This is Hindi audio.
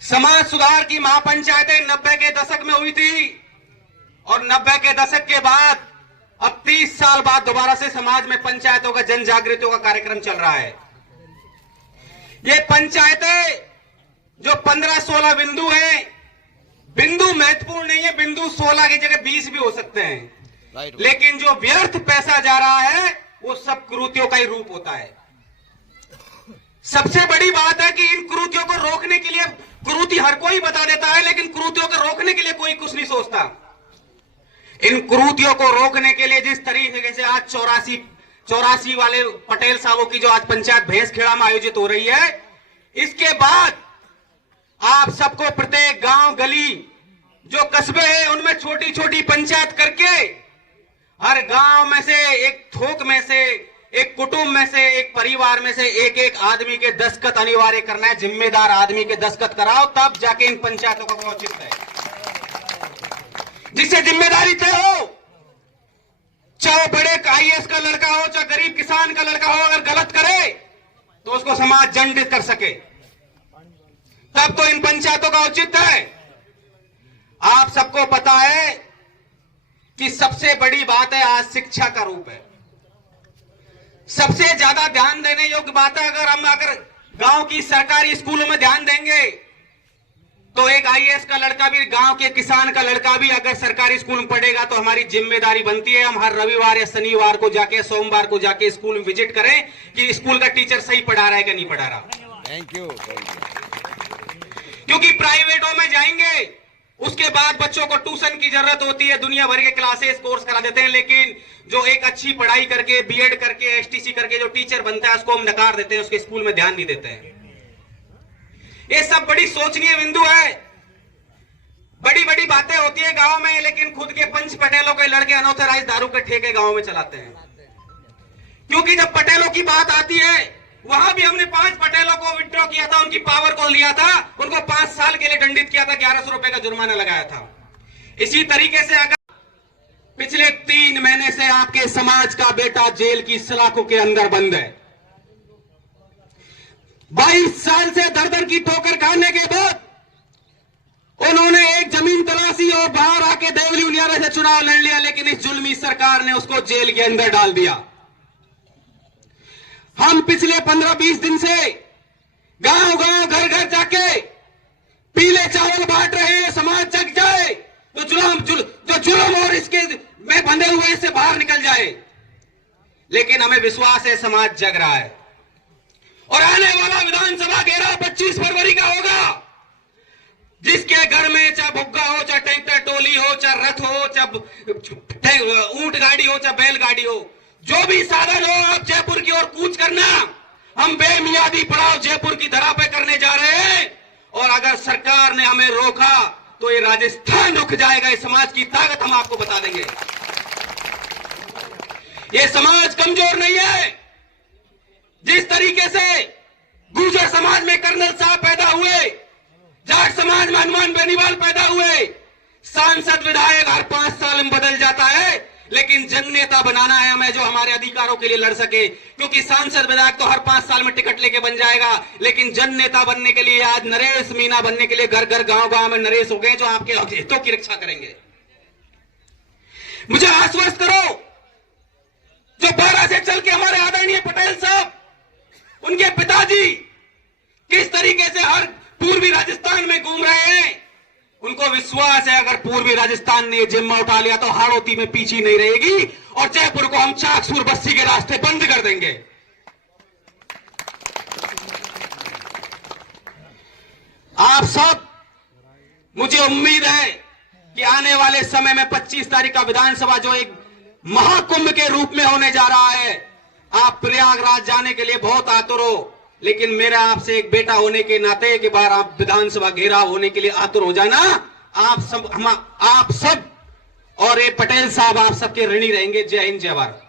समाज सुधार की महापंचायतें 90 के दशक में हुई थी और 90 के दशक के बाद अब 30 साल बाद दोबारा से समाज में पंचायतों का जन जागृति का कार्यक्रम चल रहा है। ये पंचायतें जो 15-16 बिंदु हैं, बिंदु महत्वपूर्ण नहीं है, बिंदु 16 की जगह 20 भी हो सकते हैं, लेकिन जो व्यर्थ पैसा जा रहा है वो सब कुरीतियों का ही रूप होता है। सबसे बड़ी बात है कि इन कुरीतियों को रोकने के लिए, कुरीति हर कोई बता देता है लेकिन कुरीतियों को रोकने के लिए कोई कुछ नहीं सोचता। इन कुरीतियों को रोकने के लिए जिस तरीके से आज 84 वाले पटेल साहबों की जो आज पंचायत भैंसखेड़ा में आयोजित हो रही है, इसके बाद आप सबको प्रत्येक गांव गली जो कस्बे हैं उनमें छोटी छोटी पंचायत करके हर गांव में से, एक थोक में से, एक कुटुंब में से, एक परिवार में से एक एक आदमी के दस्तखत अनिवार्य करना है। जिम्मेदार आदमी के दस्तखत कराओ, तब जाके इन पंचायतों का औचित्य है। जिससे जिम्मेदारी तय हो, चाहे बड़े IAS का लड़का हो, चाहे गरीब किसान का लड़का हो, अगर गलत करे तो उसको समाज दंडित कर सके, तब तो इन पंचायतों का औचित्य है। आप सबको पता है कि सबसे बड़ी बात है आज शिक्षा का रूप है। सबसे ज्यादा ध्यान देने योग्य बात है, अगर गांव की सरकारी स्कूलों में ध्यान देंगे तो एक IAS का लड़का भी, गांव के किसान का लड़का भी अगर सरकारी स्कूल में पढ़ेगा तो हमारी जिम्मेदारी बनती है हम हर रविवार या शनिवार को जाके, सोमवार को जाके स्कूल में विजिट करें कि स्कूल का टीचर सही पढ़ा रहा है कि नहीं पढ़ा रहा। Thank you. क्योंकि प्राइवेटों में जाएंगे उसके बाद बच्चों को ट्यूशन की जरूरत होती है, दुनिया भर के क्लासेस कोर्स करा देते हैं, लेकिन जो एक अच्छी पढ़ाई करके, BEd करके, STC करके जो टीचर बनता है उसको हम नकार देते हैं, उसके स्कूल में ध्यान नहीं देते हैं। ये सब बड़ी सोचनीय बिंदु है। बड़ी बड़ी बातें होती है गांव में, लेकिन खुद के पंच पटेलों के लड़के अनऑथराइज्ड दारू के ठेके गांव में चलाते हैं। क्योंकि जब पटेलों की बात आती है, वहां भी हमने 5 पटेलों को विड्रॉ किया था, उनकी पावर को लिया था, उनको 5 साल के लिए दंडित किया था, 1100 रुपए का जुर्माना लगाया था। इसी तरीके से अगर पिछले 3 महीने से आपके समाज का बेटा जेल की सलाखों के अंदर बंद है, 22 साल से दर की ठोकर खाने के बाद उन्होंने एक जमीन तलाशी और बाहर आके देवली उनियारा से चुनाव लड़ लिया, लेकिन इस जुल्मी सरकार ने उसको जेल के अंदर डाल दिया। हम पिछले 15-20 दिन से गांव गांव घर घर जाके पीले चावल बांट रहे हैं। समाज जग जाए तो जुल्म और इसके में बंधे हुए से बाहर निकल जाए, लेकिन हमें विश्वास है समाज जग रहा है और आने वाला विधानसभा घेराव 25 फरवरी का होगा। जिसके घर में चाहे भुग्गा हो, चाहे ट्रैक्टर टोली हो, चाहे रथ हो, चाहे ऊंट गाड़ी हो, चाहे बैलगाड़ी हो, जो भी साधन हो, आप जयपुर की ओर कूच करना। हम बेमियादी पड़ाव जयपुर की धरा पे करने जा रहे हैं और अगर सरकार ने हमें रोका तो ये राजस्थान रुक जाएगा। इस समाज की ताकत हम आपको बता देंगे। ये समाज कमजोर नहीं है। जिस तरीके से गुर्जर समाज में कर्नल साहब पैदा हुए, जाट समाज में हनुमान बेनीवाल पैदा हुए, सांसद विधायक हर 5 साल में बदल जाता है, लेकिन जन नेता बनाना है हमें जो हमारे अधिकारों के लिए लड़ सके। क्योंकि सांसद विधायक तो हर 5 साल में टिकट लेके बन जाएगा, लेकिन जन नेता बनने के लिए आज नरेश मीना बनने के लिए घर घर गांव गांव में नरेश हो गए जो आपके हितों की रक्षा करेंगे। मुझे आश्वस्त करो, जो 12 से चल के हमारे आदरणीय पटेल साहब, उनके पिताजी किस तरीके से हर पूर्वी राजस्थान में घूम रहे हैं, उनको विश्वास है अगर पूर्वी राजस्थान ने जिम्मा उठा लिया तो हाड़ौती में पीछे नहीं रहेगी और जयपुर को हम चाकसुर बस्ती के रास्ते बंद कर देंगे। आप सब, मुझे उम्मीद है कि आने वाले समय में 25 तारीख का विधानसभा जो एक महाकुंभ के रूप में होने जा रहा है, आप प्रयागराज जाने के लिए बहुत आतुर हो, लेकिन मेरा आपसे एक बेटा होने के नाते एक बार आप विधानसभा घेराव होने के लिए आतुर हो जाना। आप सब और ये पटेल साहब आप सबके ऋणी रहेंगे। जय हिंद, जय भारत।